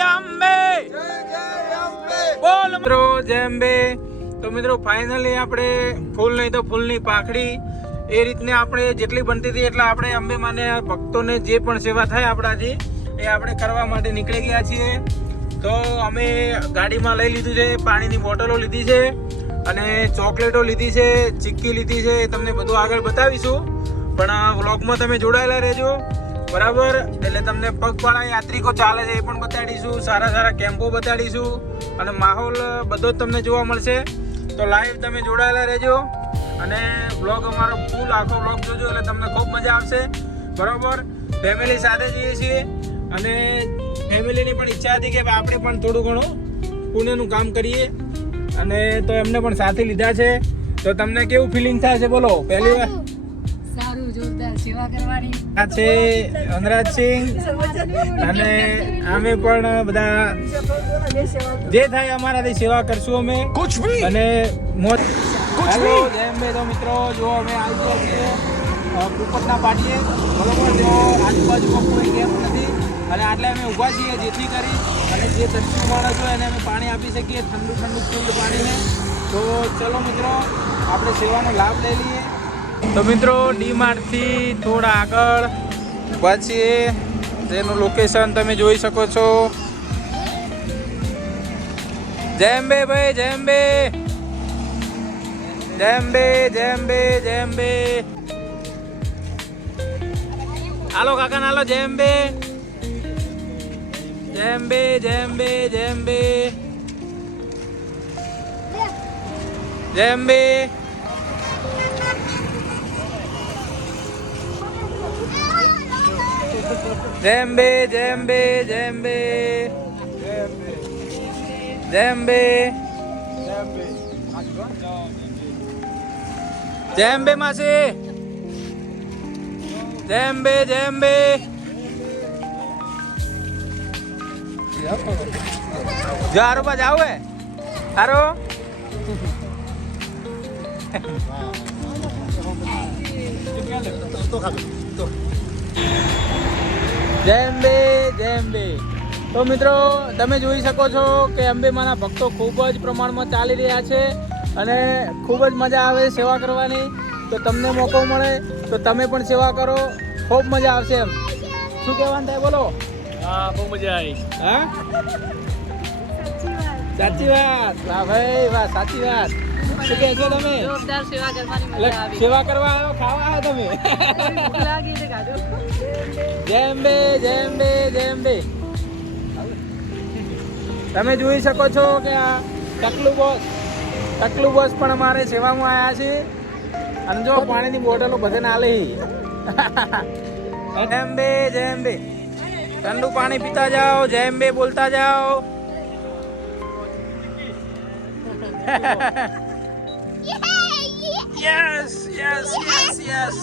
અંબે! બોલ મિત્રો, જય તો મિત્રો ફાઇનલી આપણે ફૂલ નહીં તો ફૂલની પાખડી. એ રીતને આપણે જેટલી બનતી હતી એટલે આપણે અંબે માને ભક્તોને જે પણ સેવા થાય આપણાથી એ આપણે કરવા માટે નીકળી ગયા છીએ. તો અમે ગાડીમાં લઈ લીધું છે, પાણીની બોટલો લીધી છે, અને ચોકલેટો લીધી છે, ચીક્કી લીધી છે, એ તમને બધું આગળ બતાવીશું. પણ વ્લોગમાં તમે જોડાયેલા રહેજો. બરાબર? એટલે તમને પગપાળા યાત્રિકો ચાલે છે એ પણ બતાડીશું, સારા સારા કેમ્પો બતાડીશું અને માહોલ બધો જ તમને જોવા મળશે. તો લાઈવ તમે જોડાયેલા રહેજો અને બ્લોગ અમારો ફૂલ આખો બ્લોગ જોજો, એટલે તમને ખૂબ મજા આવશે. બરાબર? ફેમિલી સાથે જઈએ છીએ અને ફેમિલીની પણ ઈચ્છા હતી કે આપણે પણ થોડું ઘણું પુણેનું કામ કરીએ અને તો એમને પણ સાથે લીધા છે. તો તમને કેવું ફિલિંગ થાય છે? બોલો, પહેલી વાર છે અનરાજસિંહ અને અમે પણ બધા જે થાય અમારાથી સેવા કરશું અમે. અને હેલો જય તો મિત્રો. જો અમે આવી ગયા છીએ બરોબર જો આજુબાજુમાં કોઈ ગેમ નથી. અને આટલે અમે ઊભા છીએ જેથી કરી અને જે તરસી માણસ હોય એને અમે પાણી આપી શકીએ ઠંડુ ઠંડુ કુલ્ડ પાણીને. તો ચલો મિત્રો આપણે સેવાનો લાભ લઈ લઈએ. તો મિત્રો ડી થોડા આગળ ઊભા તેનું લોકેશન તમે જોઈ શકો છો. જેમ બે ભાઈ, જેમ બે. ઝેમ બે, જેમ બે જેમ્બે જેમ્બે હાલો કાકા, હાલો જેમ્બે જેમ બે જેમ્બે જેમ્બે જેમ્બે જેમ્બે જેમ્બે જેમ્બે જેમ્બે માસી જેમ્બે જેમ્બે જો આરો પાસ આવો હે આરો તો ખાલી તો જય અંબે જય અંબે તો મિત્રો તમે જોઈ શકો છો કે અંબે મારા ભક્તો ખૂબ જ પ્રમાણમાં ચાલી રહ્યા છે અને ખૂબ જ મજા આવે સેવા કરવાની. તો તમને મોકો મળે તો તમે પણ સેવા કરો. ખૂબ મજા આવશે એમ. શું કહેવાનું થાય બોલો. હા બહુ મજા આવી. હા? સાચી વાત. વાહ ભાઈ વાહ સાચી વાત. શું કહે છો તમે? સેવા કરવાની એટલે મજા આવી. સેવા કરવા આવ્યો ખાવા આવ્યો તમે? લાગી છે જેમ્બે જેમ્બે જય તમે જોઈ શકો છો કે આ ટકલું બોસ ટકલું બોસ પણ અમારે સેવામાં આવ્યા છે. અને જો પાણીની બોટલો બધે ના લઈ જેમ્બે જેમ્બે. ઠંડુ પાણી પીતા જાઓ જેમ્બે બોલતા જાઓ. યસ યસ યસ યસ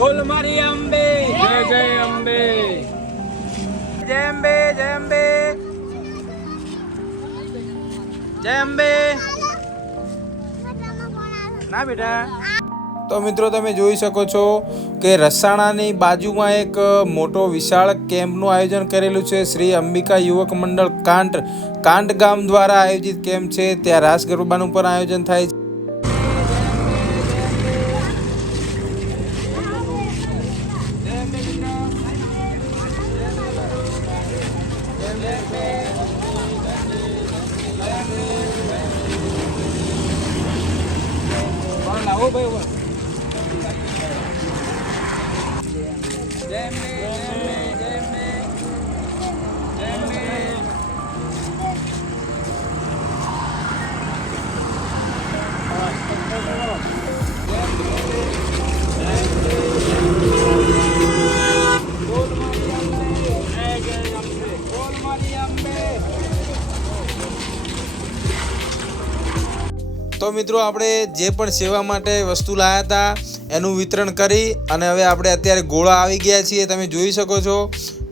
બોલ મારી અંબે જય જય અંબે જય અંબે જય અંબે જય અંબે ના બેટા તો મિત્રો તમે જોઈ શકો છો કે રસાણાની બાજુમાં એક મોટો વિશાળ કેમ્પનું આયોજન કરેલું છે. શ્રી અંબિકા યુવક મંડળ કાંટ કાંટ ગામ દ્વારા આયોજિત કેમ્પ છે. ત્યાં રાસ ગરબાનું પણ આયોજન થાય છે. हो भाई हो जय में जय में जय में जय में Gol Maria તો મિત્રો આપણે જે પણ સેવા માટે વસ્તુ લાવ્યા હતા, એનું વિતરણ કરી અને હવે આપણે અત્યારે ગોળા આવી ગયા છીએ. તમે જોઈ શકો છો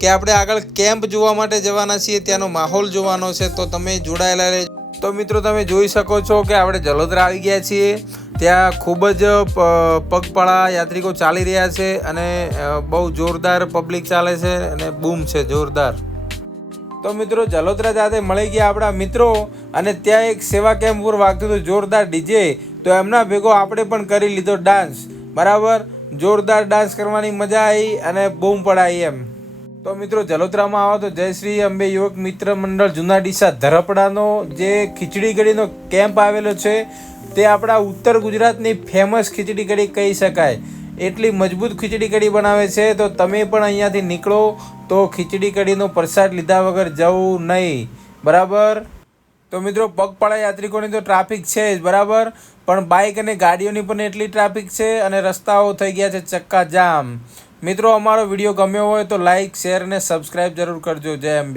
કે આપણે આગળ કેમ્પ જોવા માટે જવાના છીએ, ત્યાંનો માહોલ જોવાનો છે, તો તમે જોડાયેલા રહેજો. તો મિત્રો તમે જોઈ શકો છો કે આપણે જલોદરા આવી ગયા છીએ. ત્યાં ખૂબ જ પગપાળા યાત્રિકો ચાલી રહ્યા છે અને બહુ જોરદાર પબ્લિક ચાલે છે અને બૂમ છે, જોરદાર. તો મિત્રો જલોત્રા જાતે મળી ગયા આપણા મિત્રો અને ત્યાં એક સેવા કેમ્પ પર વાગતું હતું, જોરદાર ડીજે. તો એમના ભેગો આપણે પણ કરી લીધો ડાન્સ. બરાબર? જોરદાર ડાન્સ કરવાની મજા આવી અને બૂમ પડાઈ એમ. તો મિત્રો જલોત્રામાં આવો તો જય શ્રી અંબે યુવક મિત્ર મંડળ જૂના ડીસા ધરપડાનો જે ખીચડી કઢીનો કેમ્પ આવેલો છે, તે આપણા ઉત્તર ગુજરાતની ફેમસ ખીચડી કઢી કહી શકાય. એટલી મજબૂત ખીચડી કઢી બનાવે છે, તો તમે પણ અહીંયાથી નીકળો. તો ખીચડી કઢીનો પ્રસાદ લીધા વગર જવું નહીં. બરાબર? તો મિત્રો, પગપાળા યાત્રિકોની તો ટ્રાફિક છે જ, બરાબર? પણ બાઇક અને ગાડીઓની પણ એટલી ટ્રાફિક છે અને રસ્તાઓ થઈ ગયા છે ચક્કા જામ મિત્રો, અમારો વીડિયો ગમ્યો હોય તો લાઇક, શેર અને સબસ્ક્રાઈબ જરૂર કરજો. જય અંબે.